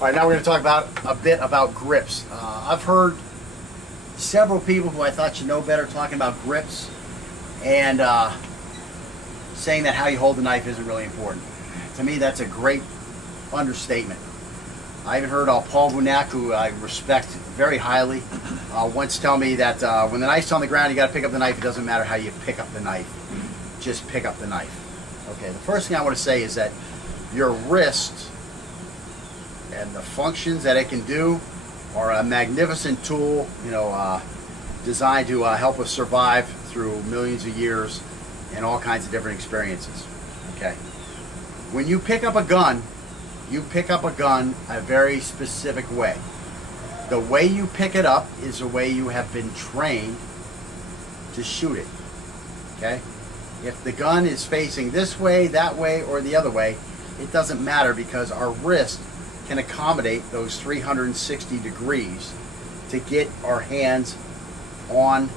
All right, now we're going to talk about a bit about grips. I've heard several people who I thought should know better talking about grips and saying that how you hold the knife isn't really important. To me, that's a great understatement. I even heard Paul Vunak, who I respect very highly, once tell me that when the knife's on the ground, you got to pick up the knife. It doesn't matter how you pick up the knife. Just pick up the knife. Okay, the first thing I want to say is that your wrist and the functions that it can do are a magnificent tool, designed to help us survive through millions of years and all kinds of different experiences. Okay, when you pick up a gun, you pick up a gun a very specific way. The way you pick it up is the way you have been trained to shoot it. Okay, if the gun is facing this way, that way, or the other way, it doesn't matter, because our wrist can accommodate those 360 degrees to get our hands on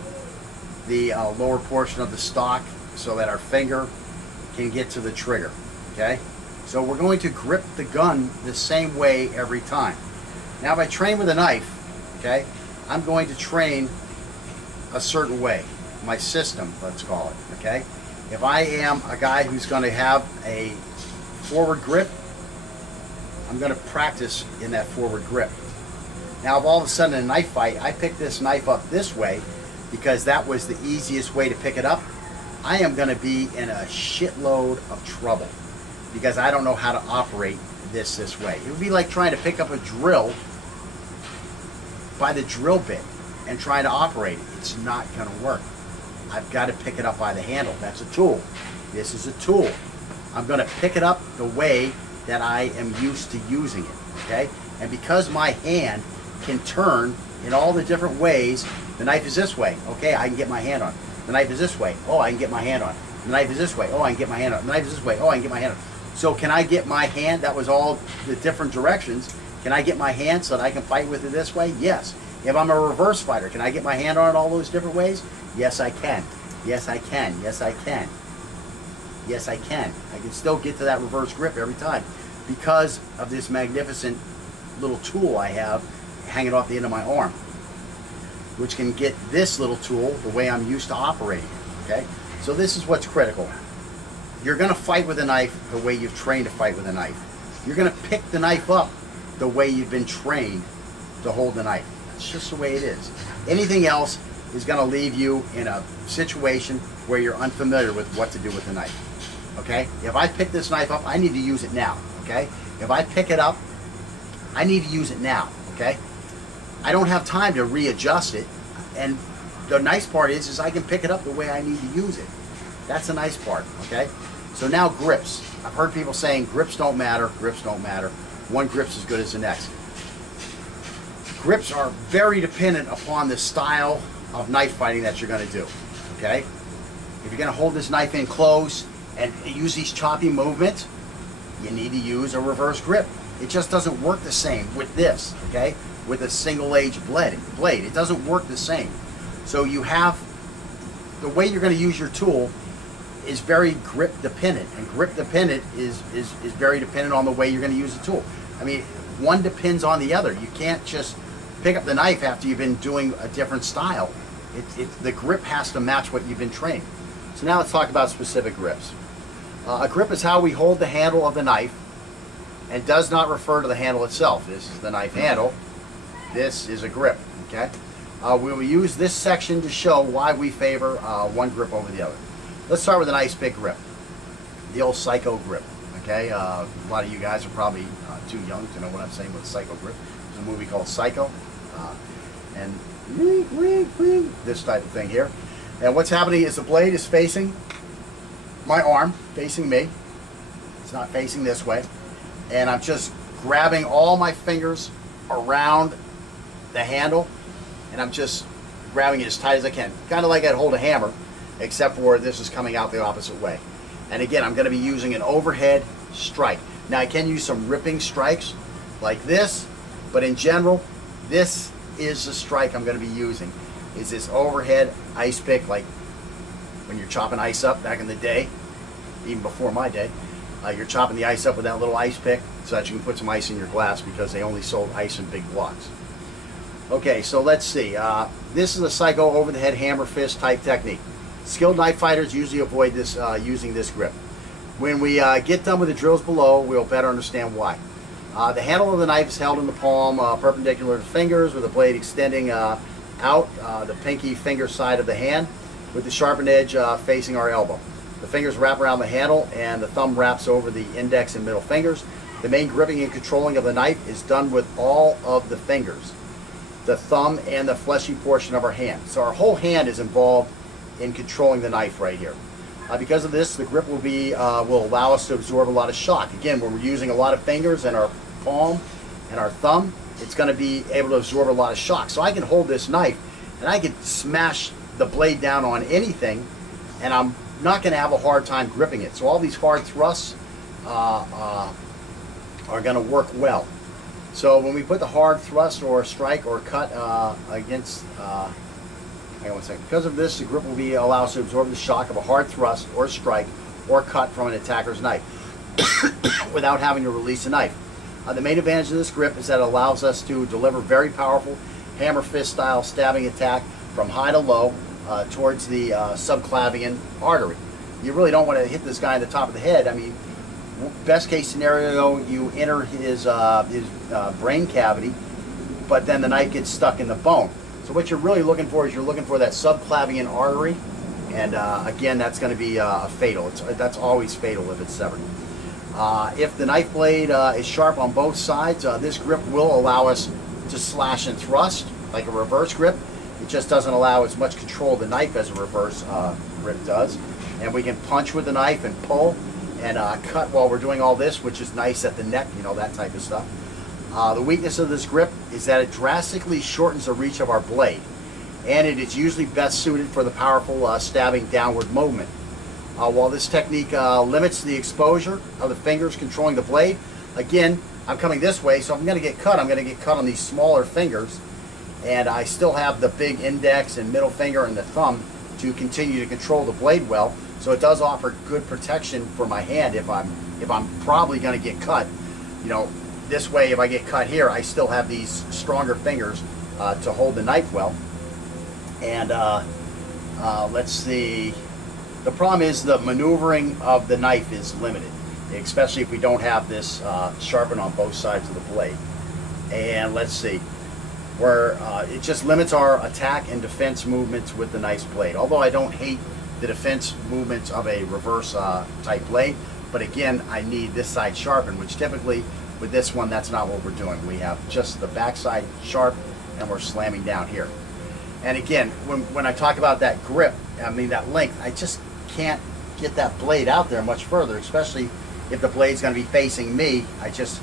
the lower portion of the stock so that our finger can get to the trigger. Okay, so we're going to grip the gun the same way every time. Now if I train with a knife, okay, I'm going to train a certain way, my system, let's call it. Okay, if I am a guy who's going to have a forward grip, I'm going to practice in that forward grip. Now if all of a sudden in a knife fight I pick this knife up this way because that was the easiest way to pick it up, I am going to be in a shitload of trouble because I don't know how to operate this way. It would be like trying to pick up a drill by the drill bit and trying to operate it. It's not going to work. I've got to pick it up by the handle. That's a tool. This is a tool. I'm going to pick it up the way that I am used to using it, okay? And because my hand can turn in all the different ways, the knife is this way, okay, I can get my hand on. The knife is this way, oh, I can get my hand on. The knife is this way, oh, I can get my hand on. The knife is this way, oh, I can get my hand on. So can I get my hand, that was all the different directions, can I get my hand so that I can fight with it this way? Yes. If I'm a reverse fighter, can I get my hand on it all those different ways? Yes, I can. Yes, I can. Yes, I can. Yes, I can. I can still get to that reverse grip every time because of this magnificent little tool I have hanging off the end of my arm, which can get this little tool the way I'm used to operating it, okay? So this is what's critical. You're going to fight with a knife the way you've trained to fight with a knife. You're going to pick the knife up the way you've been trained to hold the knife. That's just the way it is. Anything else is going to leave you in a situation where you're unfamiliar with what to do with the knife. Okay? If I pick this knife up, I need to use it now. Okay? If I pick it up, I need to use it now. Okay? I don't have time to readjust it. And the nice part is I can pick it up the way I need to use it. That's the nice part. Okay? So now grips. I've heard people saying grips don't matter. Grips don't matter. One grip's as good as the next. Grips are very dependent upon the style of knife fighting that you're going to do. Okay? If you're going to hold this knife in close and use these choppy movements, you need to use a reverse grip. It just doesn't work the same with this, okay? With a single edge blade. It doesn't work the same. So you have, the way you're going to use your tool is very grip dependent, and grip dependent is very dependent on the way you're going to use the tool. I mean, one depends on the other. You can't just pick up the knife after you've been doing a different style. The grip has to match what you've been trained. So now let's talk about specific grips. A grip is how we hold the handle of the knife and does not refer to the handle itself. This is the knife handle. This is a grip, okay? We will use this section to show why we favor one grip over the other. Let's start with a nice big grip. The old Psycho grip, okay? A lot of you guys are probably too young to know what I'm saying with Psycho grip. There's a movie called Psycho, and this type of thing here. And what's happening is the blade is facing my arm, facing me. It's not facing this way. And I'm just grabbing all my fingers around the handle, and I'm just grabbing it as tight as I can. Kind of like I'd hold a hammer, except for this is coming out the opposite way. And again, I'm going to be using an overhead strike. Now I can use some ripping strikes like this, but in general, this is the strike I'm going to be using. Is this overhead ice pick, like when you're chopping ice up back in the day, even before my day. You're chopping the ice up with that little ice pick so that you can put some ice in your glass, because they only sold ice in big blocks. Okay, so let's see. This is a psycho over the head hammer fist type technique. Skilled knife fighters usually avoid this using this grip. When we get done with the drills below, we'll better understand why. The handle of the knife is held in the palm perpendicular to the fingers, with the blade extending out the pinky finger side of the hand, with the sharpened edge facing our elbow. The fingers wrap around the handle and the thumb wraps over the index and middle fingers. The main gripping and controlling of the knife is done with all of the fingers, the thumb and the fleshy portion of our hand. So our whole hand is involved in controlling the knife right here. Because of this, the grip will allow us to absorb a lot of shock. Again, when we're using a lot of fingers and our palm and our thumb, it's going to be able to absorb a lot of shock. So I can hold this knife and I can smash the blade down on anything, and I'm not going to have a hard time gripping it. So all these hard thrusts are going to work well. So when we put the hard thrust or strike or cut against, hang on one second. Because of this, the grip will allow us to absorb the shock of a hard thrust or strike or cut from an attacker's knife without having to release the knife. The main advantage of this grip is that it allows us to deliver very powerful hammer fist style stabbing attack from high to low towards the subclavian artery. You really don't want to hit this guy in the top of the head. I mean, best case scenario, you enter his brain cavity, but then the knife gets stuck in the bone. So what you're really looking for is you're looking for that subclavian artery, and again, that's going to be fatal. That's always fatal if it's severed. If the knife blade is sharp on both sides, this grip will allow us to slash and thrust like a reverse grip. It just doesn't allow as much control of the knife as a reverse grip does. And we can punch with the knife and pull and cut while we're doing all this, which is nice at the neck, you know, that type of stuff. The weakness of this grip is that it drastically shortens the reach of our blade, and it is usually best suited for the powerful stabbing downward movement. While this technique limits the exposure of the fingers controlling the blade, again, I'm coming this way, so if I'm going to get cut, I'm going to get cut on these smaller fingers, and I still have the big index and middle finger and the thumb to continue to control the blade well. So it does offer good protection for my hand if I'm probably going to get cut. You know, this way, if I get cut here, I still have these stronger fingers to hold the knife well. And let's see. The problem is the maneuvering of the knife is limited, especially if we don't have this sharpened on both sides of the blade. And let's see, where it just limits our attack and defense movements with the knife's blade. Although I don't hate the defense movements of a reverse type blade, but again, I need this side sharpened, which typically with this one, that's not what we're doing. We have just the backside sharp, and we're slamming down here. And again, when I talk about that grip, I mean that length, I just can't get that blade out there much further, especially if the blade's going to be facing me. I just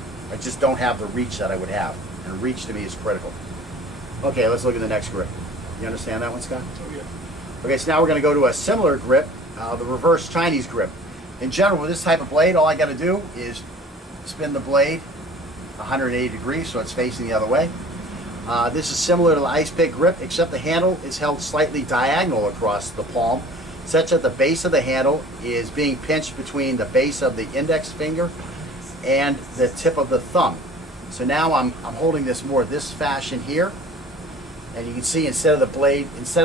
don't have the reach that I would have, and reach to me is critical. Okay, let's look at the next grip. You understand that one, Scott? Oh, yeah. Okay, so now we're going to go to a similar grip, the reverse Chinese grip. In general, with this type of blade, all I got to do is spin the blade 180 degrees so it's facing the other way. This is similar to the ice pick grip, except the handle is held slightly diagonal across the palm, such that the base of the handle is being pinched between the base of the index finger and the tip of the thumb. So now I'm holding this more this fashion here, and you can see instead of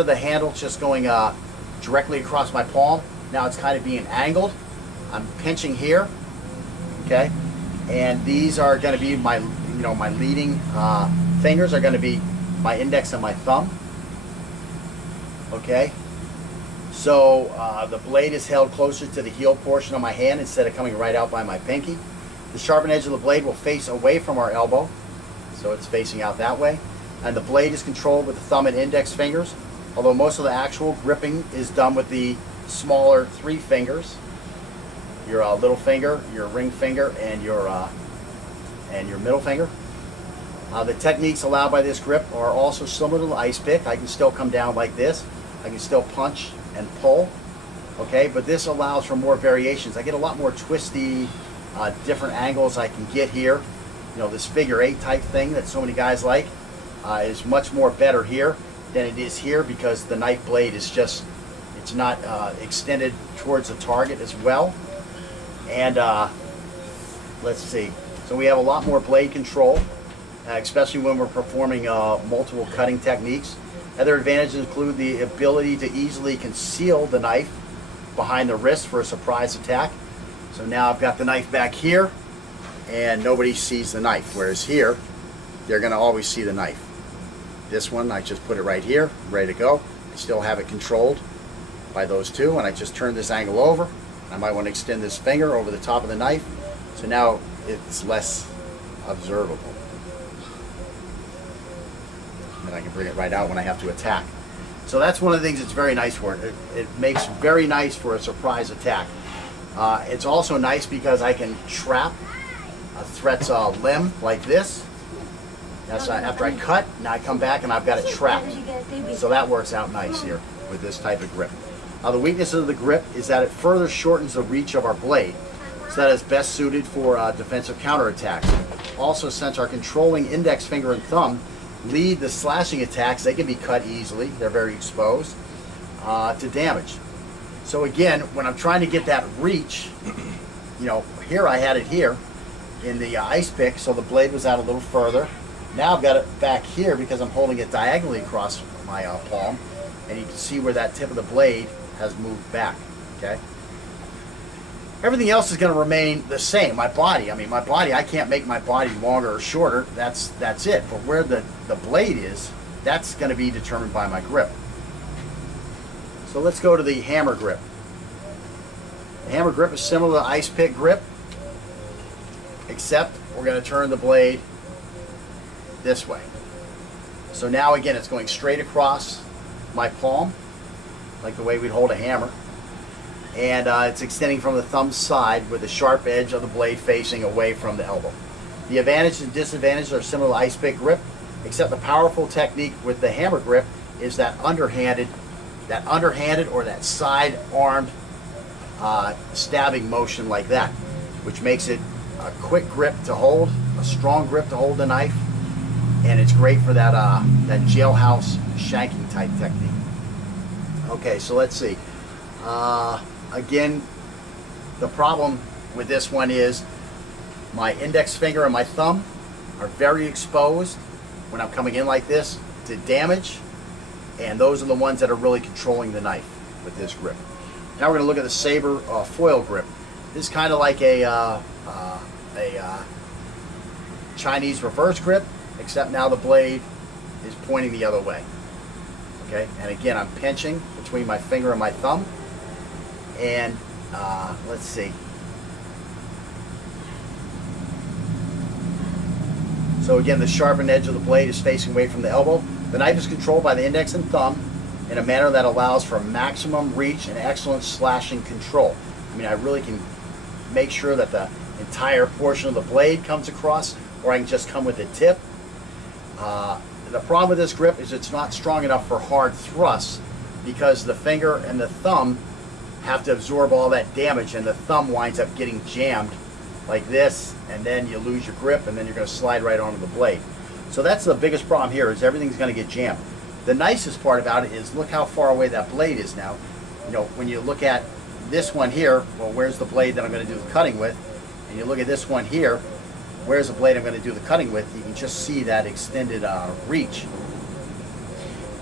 the handle just going directly across my palm, now it's kind of being angled. I'm pinching here, okay, and these are going to be my leading fingers are going to be my index and my thumb. Okay, so the blade is held closer to the heel portion of my hand instead of coming right out by my pinky. The sharpened edge of the blade will face away from our elbow, so it's facing out that way. And the blade is controlled with the thumb and index fingers, although most of the actual gripping is done with the smaller three fingers, your little finger, your ring finger, and your middle finger. The techniques allowed by this grip are also similar to the ice pick. I can still come down like this. I can still punch and pull, okay, but this allows for more variations. I get a lot more twisty, different angles I can get here. You know, this figure 8 type thing that so many guys like is much more better here than it is here, because the knife blade is just, it's not extended towards the target as well. And let's see. So we have a lot more blade control, especially when we're performing multiple cutting techniques. Other advantages include the ability to easily conceal the knife behind the wrist for a surprise attack. So now I've got the knife back here and nobody sees the knife, whereas here they're going to always see the knife. This one, I just put it right here, ready to go. I still have it controlled by those two, and I just turn this angle over. I might want to extend this finger over the top of the knife, so now it's less observable. And I can bring it right out when I have to attack. So that's one of the things that's very nice for it. It makes very nice for a surprise attack. It's also nice because I can trap a threat's limb like this. That's after I cut, now I come back and I've got it trapped. So that works out nice here with this type of grip. The weakness of the grip is that it further shortens the reach of our blade, so that it's best suited for defensive counterattacks. Also, since our controlling index finger and thumb lead the slashing attacks, they can be cut easily. They're very exposed to damage. So again, when I'm trying to get that reach, you know, here I had it here in the ice pick, so the blade was out a little further. Now I've got it back here because I'm holding it diagonally across my palm, and you can see where that tip of the blade has moved back. Okay. Everything else is going to remain the same. My body, I can't make my body longer or shorter. That's it. But where the blade is, that's going to be determined by my grip. So let's go to the hammer grip. The hammer grip is similar to the ice pick grip, except we're going to turn the blade this way. So now again, it's going straight across my palm, like the way we'd hold a hammer. And it's extending from the thumb side with the sharp edge of the blade facing away from the elbow. The advantages and disadvantages are similar to ice pick grip, except the powerful technique with the hammer grip is that underhanded or that side-armed stabbing motion like that, which makes it a quick grip to hold, a strong grip to hold the knife, and it's great for that that jailhouse shanking type technique. Okay, so let's see. Again, the problem with this one is my index finger and my thumb are very exposed when I'm coming in like this to damage, and those are the ones that are really controlling the knife with this grip. Now we're going to look at the saber foil grip. This is kind of like a Chinese reverse grip, except now the blade is pointing the other way. Okay, and again, I'm pinching between my finger and my thumb, and let's see. So again, the sharpened edge of the blade is facing away from the elbow. The knife is controlled by the index and thumb in a manner that allows for maximum reach and excellent slashing control. I mean, I really can make sure that the entire portion of the blade comes across, or I can just come with the tip. The problem with this grip is it's not strong enough for hard thrusts, because the finger and the thumb have to absorb all that damage, and the thumb winds up getting jammed like this, and then you lose your grip, and then you're going to slide right onto the blade. So that's the biggest problem here, is everything's going to get jammed. The nicest part about it is look how far away that blade is now. You know, when you look at this one here, well, where's the blade that I'm going to do the cutting with? And you look at this one here, where's the blade I'm going to do the cutting with? You can just see that extended reach.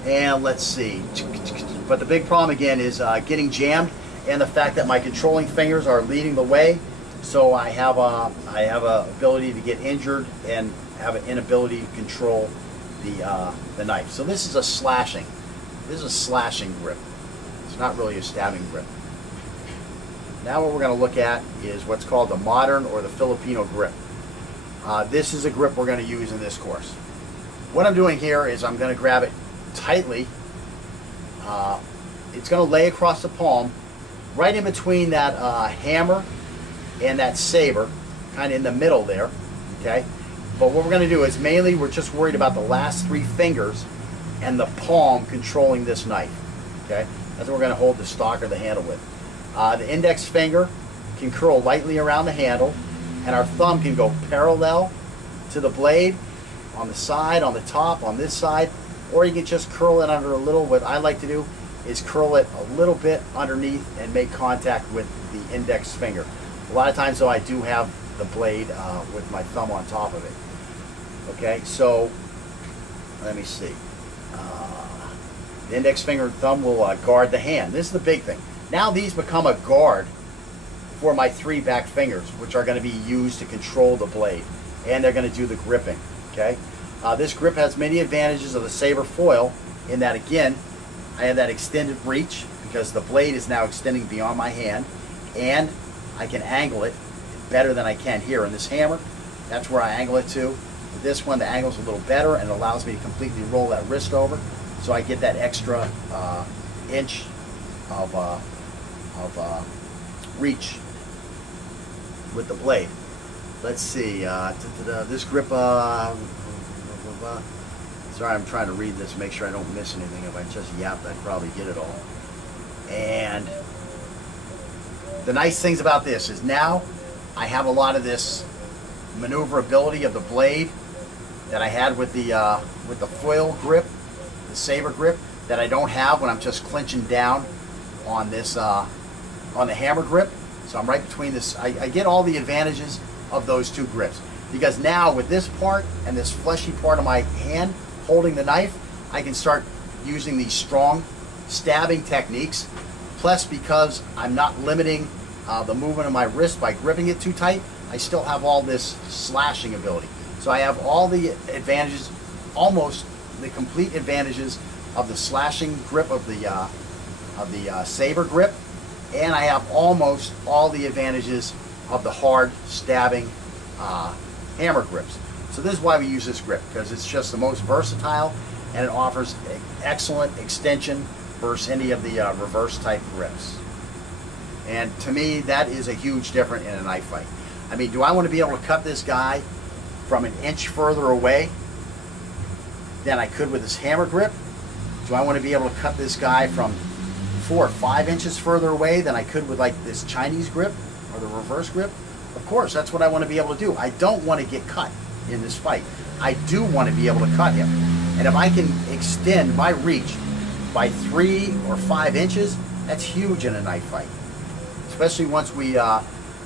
And let's see. But the big problem again is getting jammed, and the fact that my controlling fingers are leading the way. So I have a ability to get injured and have an inability to control the knife. So this is a slashing. This is a slashing grip. It's not really a stabbing grip. Now what we're going to look at is what's called the modern or the Filipino grip. This is a grip we're going to use in this course. What I'm doing here is I'm going to grab it tightly. It's going to lay across the palm, right in between that hammer and that saber, kind of in the middle there. Okay. But what we're going to do is mainly we're just worried about the last three fingers and the palm controlling this knife. Okay. That's what we're going to hold the stock or the handle with. The index finger can curl lightly around the handle, and our thumb can go parallel to the blade on the side, on the top, on this side, or you can just curl it under a little. What I like to do is curl it a little bit underneath and make contact with the index finger. A lot of times though I do have the blade with my thumb on top of it. Okay, so let me see. The index finger and thumb will guard the hand. This is the big thing. Now these become a guard for my 3 back fingers, which are going to be used to control the blade, and they're going to do the gripping. Okay, this grip has many advantages of the Saber foil in that, again, I have that extended reach because the blade is now extending beyond my hand, and I can angle it better than I can here. In this hammer, that's where I angle it to. With this one, the angle's a little better and it allows me to completely roll that wrist over, so I get that extra inch of reach with the blade. Let's see, this grip, sorry, I'm trying to read this, make sure I don't miss anything. If I just yapped, I'd probably get it all. And the nice things about this is now I have a lot of this maneuverability of the blade that I had with the foil grip, the Saber grip, that I don't have when I'm just clinching down on this on the hammer grip. So I'm right between this. I get all the advantages of those 2 grips, because now with this part and this fleshy part of my hand holding the knife, I can start using these strong stabbing techniques. Plus, because I'm not limiting the movement of my wrist by gripping it too tight, I still have all this slashing ability. So I have all the advantages, almost the complete advantages of the slashing grip of the Saber grip, and I have almost all the advantages of the hard stabbing hammer grips. So this is why we use this grip, because it's just the most versatile and it offers excellent extension versus any of the reverse type grips. And to me, that is a huge difference in a knife fight. I mean, do I want to be able to cut this guy from an inch further away than I could with this hammer grip? Do I want to be able to cut this guy from 4 or 5 inches further away than I could with like this Chinese grip or the reverse grip? Of course, that's what I want to be able to do. I don't want to get cut in this fight. I do want to be able to cut him. And if I can extend my reach by 3 or 5 inches, that's huge in a knife fight. Especially once we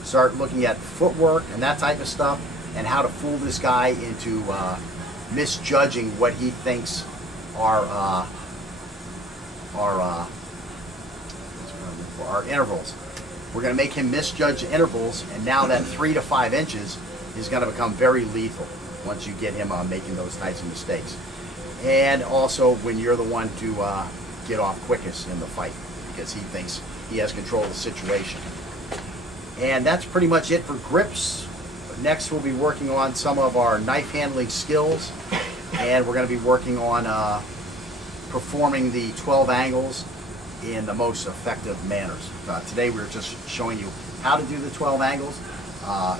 start looking at footwork and that type of stuff, and how to fool this guy into misjudging what he thinks are intervals. We're going to make him misjudge intervals, and now that 3 to 5 inches is going to become very lethal once you get him making those types of mistakes. And also when you're the one to get off quickest in the fight, because he thinks he has control of the situation. And that's pretty much it for grips. Next we'll be working on some of our knife handling skills, and we're going to be working on performing the 12 angles in the most effective manners. Today we're just showing you how to do the 12 angles.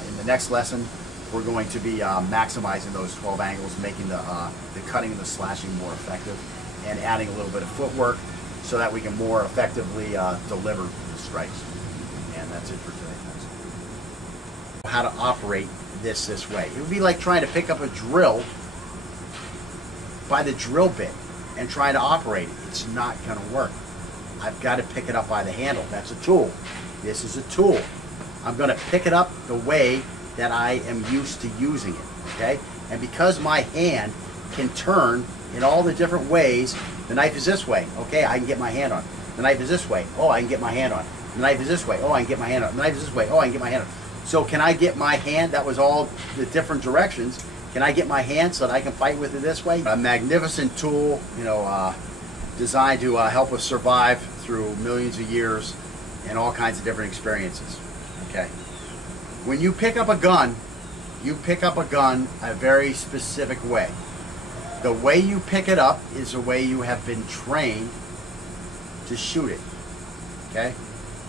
In the next lesson we're going to be maximizing those 12 angles, making the cutting and the slashing more effective, and adding a little bit of footwork so that we can more effectively deliver the strikes. And that's it for today. How to operate this way. It would be like trying to pick up a drill by the drill bit and trying to operate it. It's not going to work. I've got to pick it up by the handle. That's a tool. This is a tool. I'm going to pick it up the way that I am used to using it. Okay? And because my hand can turn in all the different ways, the knife is this way. Okay, I can get my hand on it. The knife is this way. Oh, I can get my hand on it. The knife is this way. Oh, I can get my hand on it. The knife is this way. Oh, I can get my hand on it. So can I get my hand, that was all the different directions, can I get my hand so that I can fight with it this way? A magnificent tool, you know, designed to help us survive through millions of years and all kinds of different experiences. Okay. When you pick up a gun, you pick up a gun a very specific way. The way you pick it up is the way you have been trained to shoot it. Okay?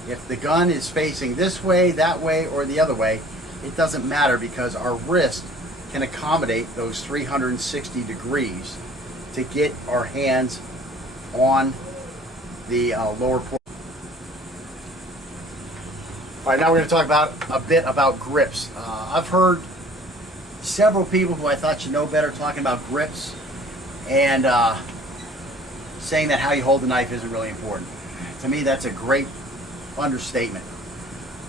If the gun is facing this way, that way, or the other way, it doesn't matter, because our wrist can accommodate those 360 degrees to get our hands on the lower portion. All right, now we're going to talk about a bit about grips. I've heard several people who I thought should know better talking about grips, and saying that how you hold the knife isn't really important. To me, that's a great understatement.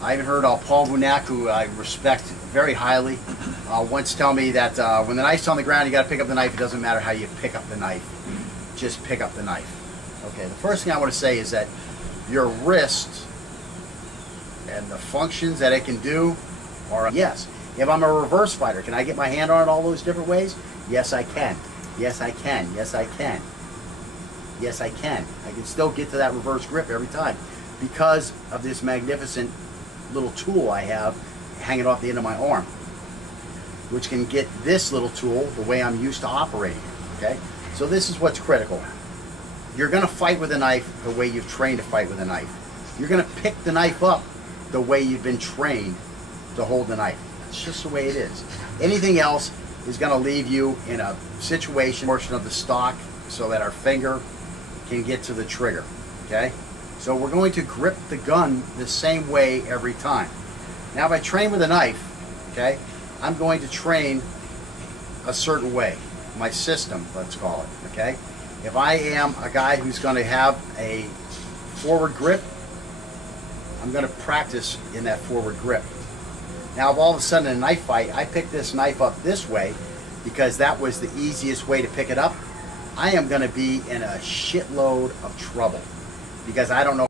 I even heard Paul Vunak, who I respect very highly, once tell me that when the knife's on the ground, you got to pick up the knife. It doesn't matter how you pick up the knife. Just pick up the knife. Okay, the first thing I want to say is that your wrist and the functions that it can do are yes. If I'm a reverse fighter, can I get my hand on it all those different ways? Yes, I can. Yes, I can. Yes, I can. Yes, I can. I can still get to that reverse grip every time because of this magnificent little tool I have hanging off the end of my arm, which can get this little tool the way I'm used to operating it, okay? So this is what's critical. You're gonna fight with a knife the way you've trained to fight with a knife. You're gonna pick the knife up the way you've been trained to hold the knife. It's just the way it is. Anything else is gonna leave you in a portion of the stock so that our finger can get to the trigger, okay? So we're going to grip the gun the same way every time. Now if I train with a knife, okay, I'm going to train a certain way, my system, let's call it, okay? If I am a guy who's going to have a forward grip, I'm going to practice in that forward grip. Now if all of a sudden in a knife fight, I pick this knife up this way because that was the easiest way to pick it up, I am going to be in a shitload of trouble because I don't know